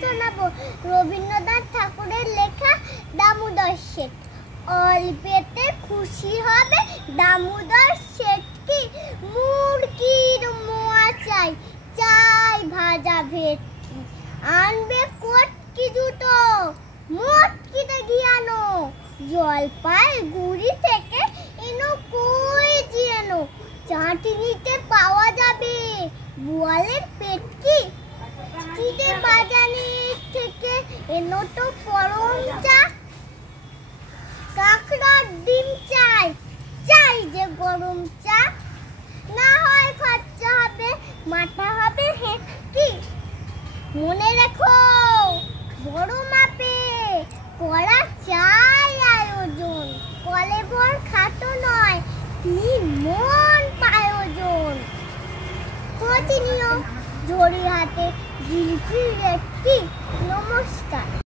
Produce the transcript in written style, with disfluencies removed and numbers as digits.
শোনাবো রবীন্দ্রনাথ ঠাকুরের লেখা দামোদর শেঠ। অল্পেতে খুশি হবে দামোদর শেঠ কি, মুরগির মোয়া চাই, চাই ভাজা ভেটকি। আনবে কটকি জুতো, মটকিতে গিয়ানো, জলপাইগুড়ি থেকে এনো কই জিয়ানো। চাটনিতে পাওয়া যাবে বোয়ালের পেটকি। চিটে বাজানের থেকে এনো তো গরম চা। কাঁকড়ার ডিম চাই, চাই যে গরম চা। না হয় খরচা হবে, মাথা হবে হেঁটকি। মনে রেখো বড় মাপে করা চাই আয়োজন। কলেবর খাটো নয়, 3 মন আয়োজন। খোঁজ নিও ঝড়ি হাতে জিলপি রেটকি। নমস্কার।